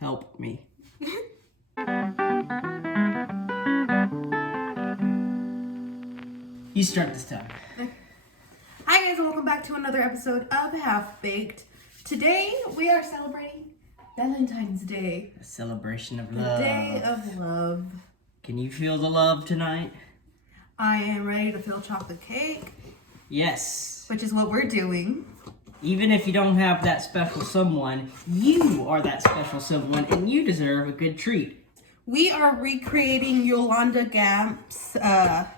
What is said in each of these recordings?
Help me. You start this time. Hi guys, and welcome back to another episode of Half Baked. Today we are celebrating Valentine's Day. A celebration of The love. day of love. Can you feel the love tonight? I am ready to feel chocolate cake, Yes. which is what we're doing. Even if you don't have that special someone, you are that special someone, and you deserve a good treat. We are recreating Yolanda Gampp's,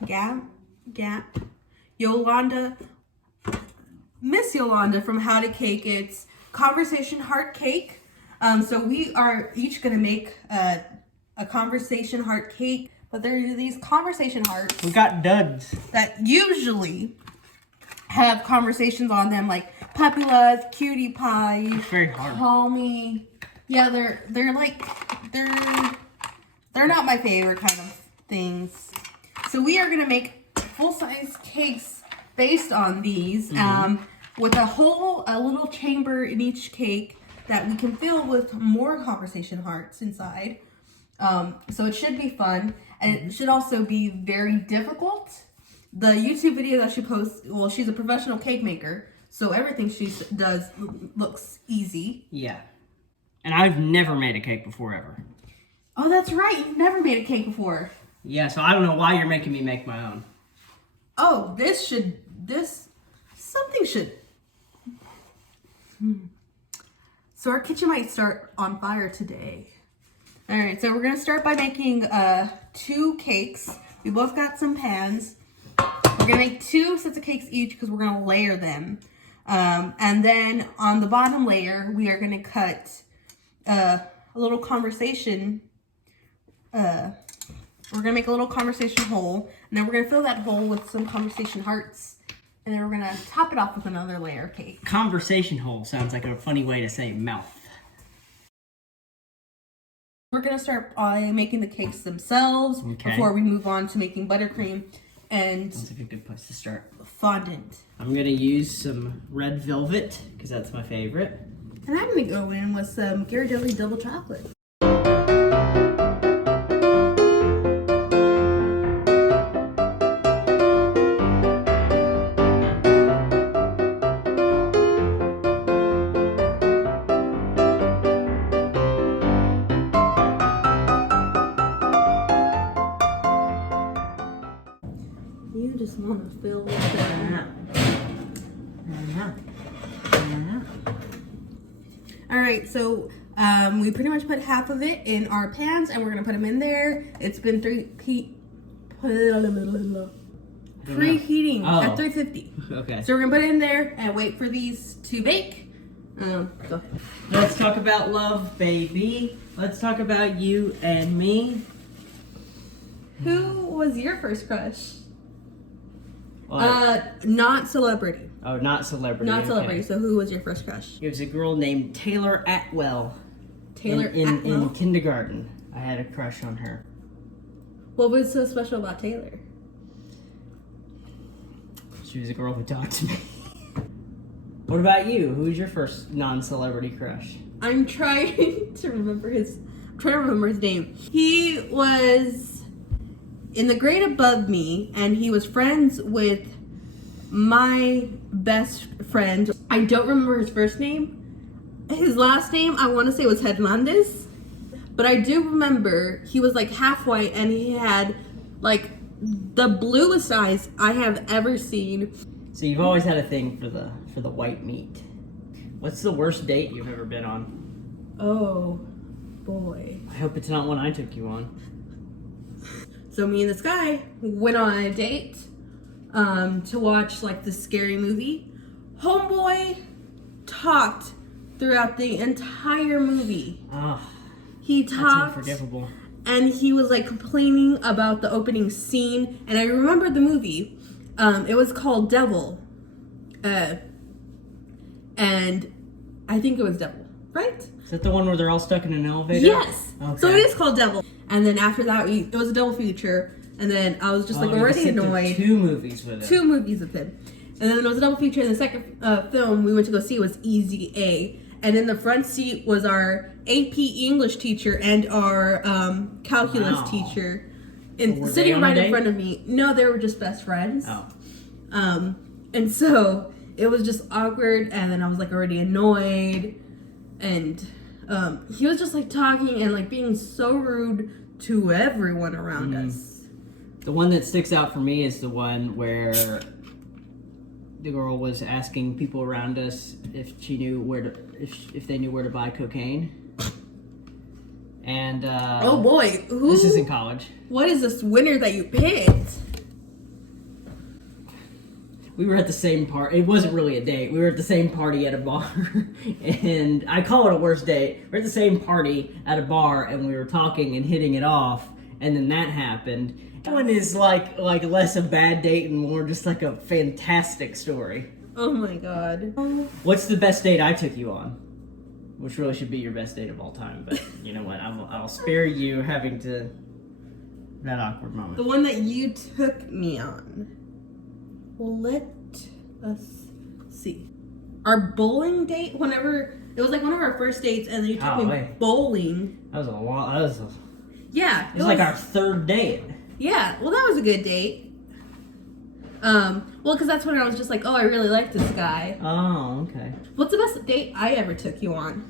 Gampp? Yolanda, Miss Yolanda from How to Cake It's Conversation Heart Cake. So we are each gonna make a conversation heart cake, but there are these conversation hearts We got duds. that usually have conversations on them, like puppy love, cutie pie, It's very hard. call me. Yeah, they're not my favorite kind of things. So we are gonna make full-size cakes based on these, with a little chamber in each cake that we can fill with more conversation hearts inside. So it should be fun, and it should also be very difficult. The YouTube video that she posts, well, she's a professional cake maker, so everything she does looks easy. Yeah. And I've never made a cake before, ever. Oh, that's right, you've never made a cake before. Yeah, so I don't know why you're making me make my own. Oh, something should. So our kitchen might start on fire today. All right, so we're gonna start by making 2 cakes. We both got some pans. We're gonna make 2 sets of cakes each because we're gonna layer them. And then on the bottom layer, we are gonna cut a little conversation. We're gonna make a little conversation hole, and then we're gonna fill that hole with some conversation hearts, and then we're gonna top it off with another layer of cake. Conversation hole sounds like a funny way to say mouth. We're gonna start making the cakes themselves before we move on to making buttercream and Sounds like a good place to start. fondant. I'm gonna use some red velvet, because that's my favorite. And I'm gonna go in with some Ghirardelli double chocolate. You just want to fill it down. All right, so we pretty much put half of it in our pans, and we're gonna put them in there. It's been preheating at 350. Okay. So we're gonna put it in there and wait for these to bake. Go ahead. Let's talk about love, baby. Let's talk about you and me. Who was your first crush? What? Not celebrity. Oh, not celebrity. Not okay. celebrity. So who was your first crush? It was a girl named Taylor Atwell. Taylor in Atwell? kindergarten. I had a crush on her. What was so special about Taylor? She was a girl who talked to me. What about you? Who was your first non-celebrity crush? I'm trying to remember his name. He was in the grade above me, and he was friends with my best friend. I don't remember his first name. His last name, I want to say, was Hernandez. But I do remember he was like half white, and he had like the bluest eyes I have ever seen. So you've always had a thing for the white meat. What's the worst date you've ever been on? Oh, boy. I hope it's not one I took you on. So me and this guy went on a date to watch like this scary movie. Homeboy talked throughout the entire movie. Ah, He that's talked unforgivable. and he was like complaining about the opening scene. And I remember the movie. It was called Devil. And I think it was Devil, right? Is that the one where they're all stuck in an elevator? Yes. Okay. So it is called Devil. And then after that, it was a double feature. And then I was just like already annoyed. 2 movies with it. 2 movies with him. And then there was a double feature. And the second film we went to go see was Easy A. and in the front seat was our AP English teacher and our calculus teacher, and sitting right in front of me. No, they were just best friends. Oh. And so it was just awkward, and then I was like already annoyed, and he was just like talking and like being so rude to everyone around us. The one that sticks out for me is the one where the girl was asking people around us if she knew where to, if they knew where to buy cocaine. And oh boy, this is in college. What is this winner that you picked? We were at the same party. It wasn't really a date. We were at the same party at a bar, and I call it a worst date. We're at the same party at a bar, and we were talking and hitting it off, and then that happened. That one is like less a bad date and more just like a fantastic story. Oh my god. What's the best date I took you on? Which really should be your best date of all time, but you know what? I'll spare you having to that awkward moment. The one that you took me on. Well, let us see. Our bowling date, whenever it was like one of our first dates, and then you took me bowling. That was a lot. That was yeah. It was like our third date. Yeah. Well, that was a good date. Well, because that's when I was just like, oh, I really like this guy. Oh, okay. What's the best date I ever took you on?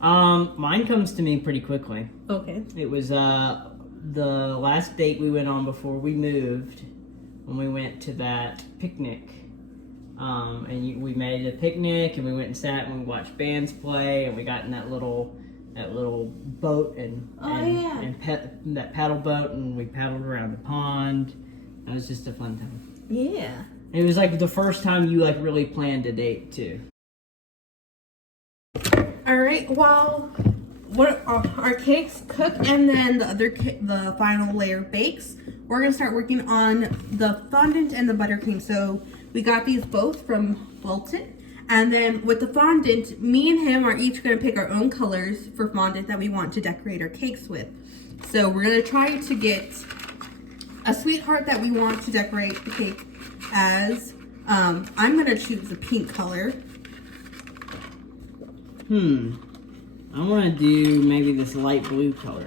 Mine comes to me pretty quickly. Okay. It was the last date we went on before we moved. When we went to that picnic, we made a picnic, and we went and sat and we watched bands play, and we got in that little boat and that paddle boat, and we paddled around the pond. It was just a fun time. Yeah. It was like the first time you like really planned a date too. All right. Well, our cakes cook, and then the final layer bakes. We're gonna start working on the fondant and the buttercream. So we got these both from Valentine, and then with the fondant, me and him are each gonna pick our own colors for fondant that we want to decorate our cakes with. So we're gonna try to get a sweetheart that we want to decorate the cake as. I'm gonna choose a pink color. I want to do maybe this light blue color.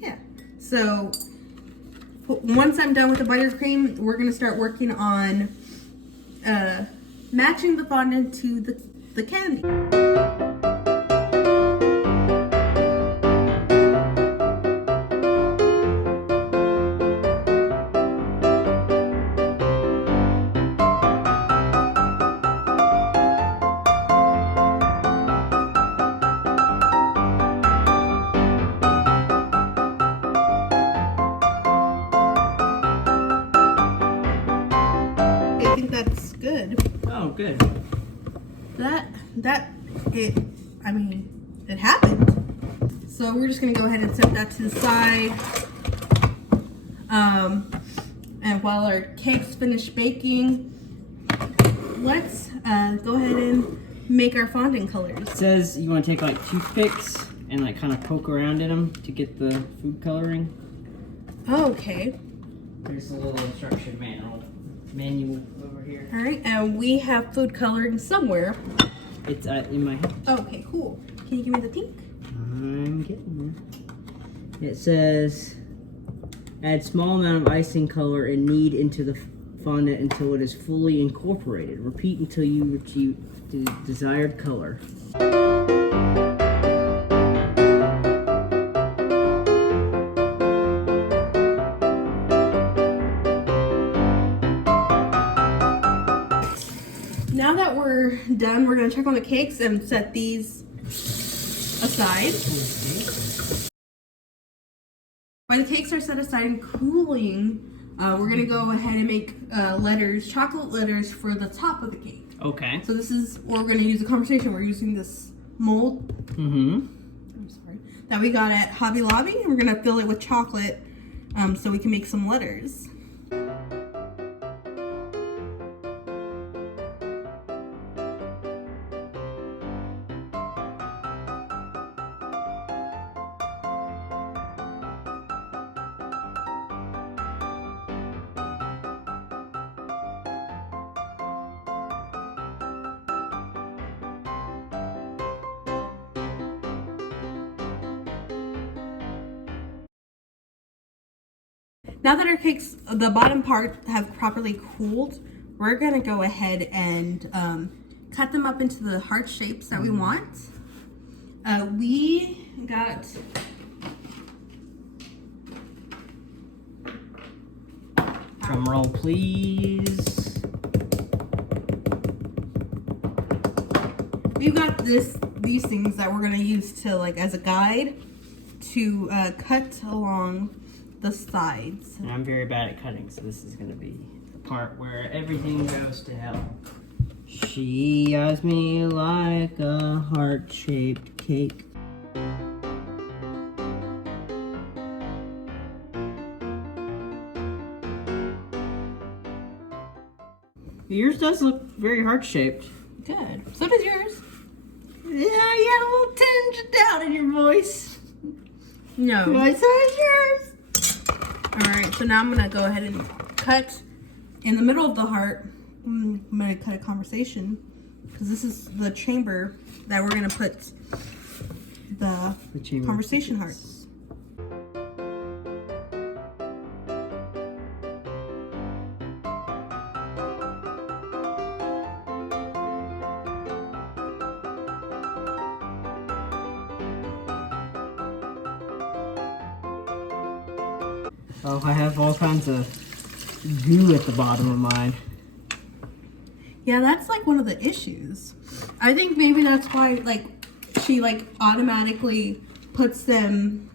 Yeah. So once I'm done with the buttercream, we're gonna start working on matching the fondant to the candy. I think that's good. Oh, good. It happened. So we're just gonna go ahead and set that to the side. And while our cakes finish baking, let's go ahead and make our fondant colors. It says you want to take like toothpicks and like kind of poke around in them to get the food coloring. Okay. There's a little instruction manual over here. All right, and we have food coloring somewhere. It's in my hand. Okay, cool. Can you give me the pink? I'm getting there. It says, add small amount of icing color and knead into the fondant until it is fully incorporated. Repeat until you achieve the desired color. Now that we're done, we're gonna check on the cakes and set these aside. While the cakes are set aside and cooling, we're gonna go ahead and make chocolate letters for the top of the cake. Okay. So this is, we're gonna use a conversation. We're using this mold. I'm sorry. That we got at Hobby Lobby. And we're gonna fill it with chocolate so we can make some letters. now that our cakes, the bottom part have properly cooled, we're gonna go ahead and cut them up into the heart shapes that we want. We got drum roll, please. We've got these things that we're gonna use to like as a guide to cut along the sides. And I'm very bad at cutting, so this is gonna be the part where everything goes to hell. She eyes me like a heart-shaped cake. Yours does look very heart-shaped. Good. So does yours. Yeah, you had a little tinge down in your voice. No. I saw yours. Alright, so now I'm going to go ahead and cut in the middle of the heart. I'm going to cut a conversation because this is the chamber that we're going to put the conversation hearts. Oh, I have all kinds of goo at the bottom of mine. Yeah, that's like one of the issues. I think maybe that's why like she like automatically puts them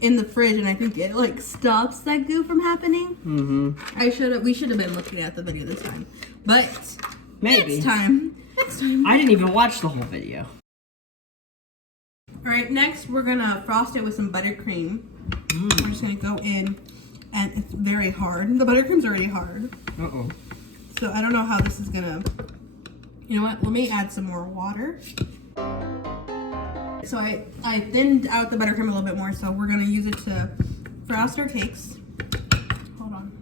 in the fridge, and I think it like stops that goo from happening. Mm-hmm. We should have been looking at the video this time, but maybe next time. I didn't even watch the whole video. All right, next we're gonna frost it with some buttercream. We're just gonna go in, and it's very hard. The buttercream's already hard. Uh-oh. So I don't know how this is gonna, you know what, let me add some more water. So I thinned out the buttercream a little bit more, so we're gonna use it to frost our cakes. Hold on.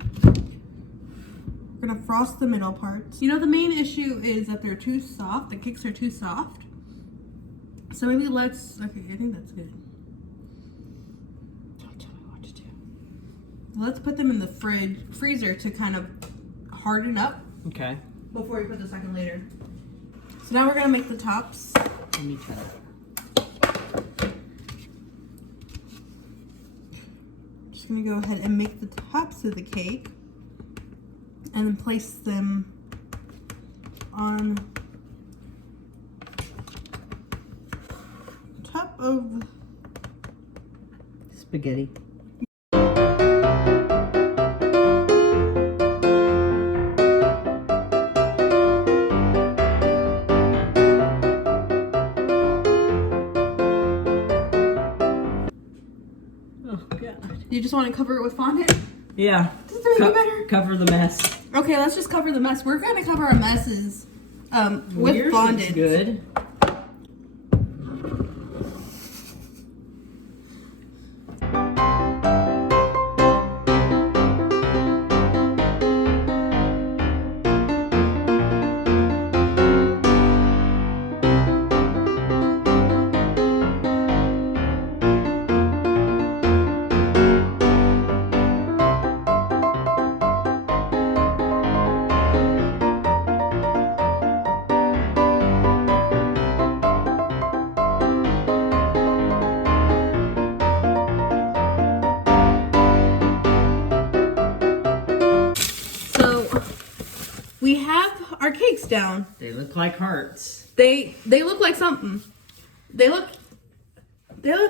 We're gonna frost the middle parts. You know, the main issue is that they're too soft. The cakes are too soft. So maybe okay, I think that's good. Don't tell me what to do. Let's put them in the freezer to kind of harden up. Okay. Before we put the second layer. So now we're gonna make the tops. Let me try that. Just gonna go ahead and make the tops of the cake and then place them on top of spaghetti. You just want to cover it with fondant? Yeah. Does it make it better? Cover the mess. Okay, let's just cover the mess. We're going to cover our messes with Yours fondant. looks good. We have our cakes down. They look like hearts. They look like something. They look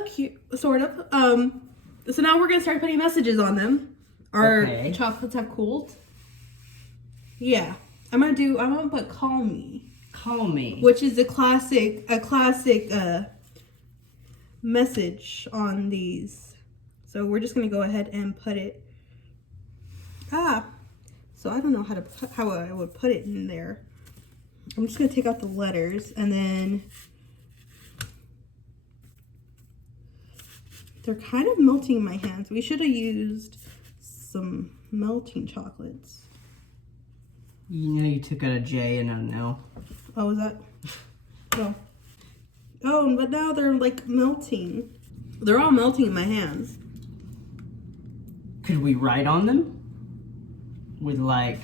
cute, sort of. So now we're gonna start putting messages on them. Our chocolates have cooled. Yeah, I'm gonna put "Call Me." Call me. Which is a classic message on these. So we're just gonna go ahead and put it. So I don't know how I would put it in there. I'm just gonna take out the letters, and then they're kind of melting in my hands. We should have used some melting chocolates. You know you took out a J and an L. Oh, is that? Oh, but now they're like melting. They're all melting in my hands. Could we write on them? With like...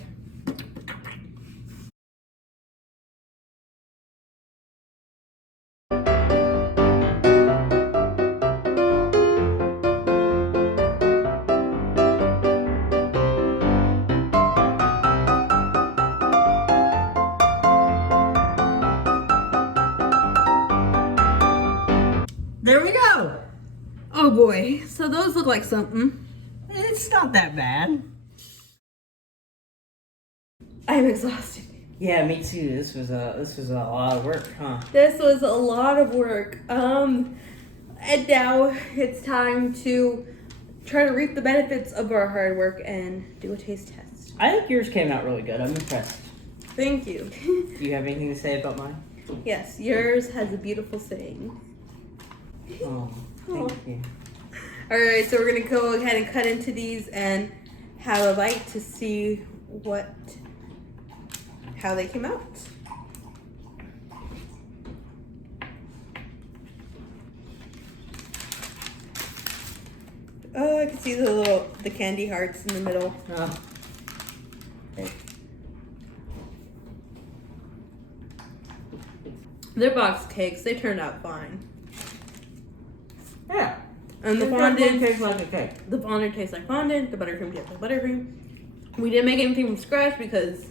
There we go. Oh boy, so those look like something. It's not that bad. I'm exhausted. Yeah, me too. This was a lot of work, huh? This was a lot of work. And now it's time to try to reap the benefits of our hard work and do a taste test. I think yours came out really good. I'm impressed. Thank you. Do you have anything to say about mine? Yes, yours has a beautiful saying. Oh, thank you. All right, so we're gonna go ahead and cut into these and have a bite to see how they came out. Oh, I can see the candy hearts in the middle. Oh. Okay. They're box cakes. They turned out fine. Yeah. And the It fondant definitely tastes like a cake. The fondant tastes like fondant. The buttercream tastes like buttercream. We didn't make anything from scratch because,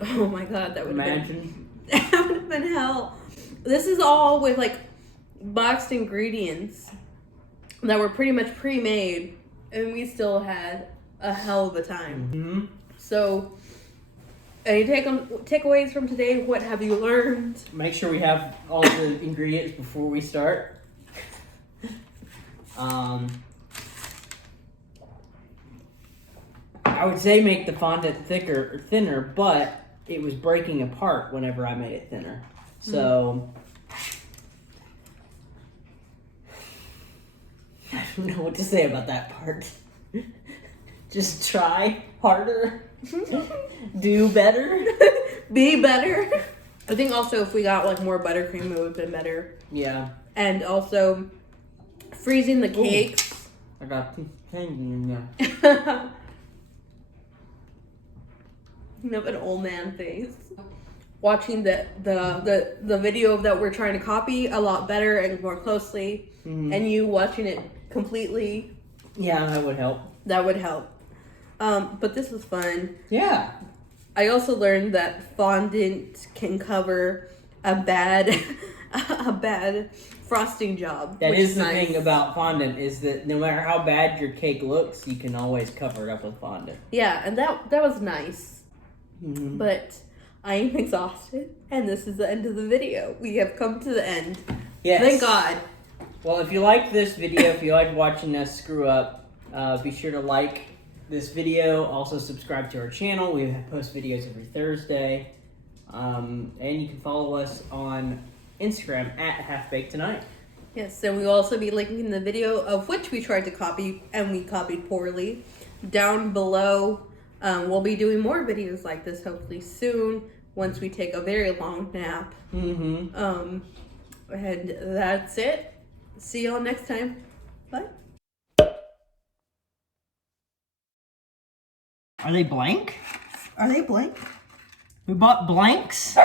oh my god, that would have been hell. This is all with like boxed ingredients that were pretty much pre-made, and we still had a hell of a time. Mm-hmm. So, any takeaways from today? What have you learned? Make sure we have all the ingredients before we start. I would say make the fondant thicker or thinner, but it was breaking apart whenever I made it thinner. So I don't know what to say about that part. Just try harder. Do better. Be better. I think also if we got like more buttercream, it would have been better. Yeah. And also freezing the cakes. I got hanging in there. You have an old man face. Watching the video that we're trying to copy a lot better and more closely, and you watching it completely. Yeah, that would help. That would help. But this was fun. Yeah. I also learned that fondant can cover a bad frosting job. That is the thing about fondant, is that no matter how bad your cake looks, you can always cover it up with fondant. Yeah, and that was nice. Mm-hmm. But I am exhausted, and this is the end of the video. We have come to the end. Yes. Thank God. Well, if you liked this video, if you liked watching us screw up, be sure to like this video. Also subscribe to our channel. We post videos every Thursday. And you can follow us on Instagram at halfbakedtonight. Yes, and we'll also be linking the video of which we tried to copy, and we copied poorly, down below. We'll be doing more videos like this hopefully soon, once we take a very long nap. Mm-hmm. And that's it. See y'all next time. Bye. Are they blank? Are they blank? We bought blanks?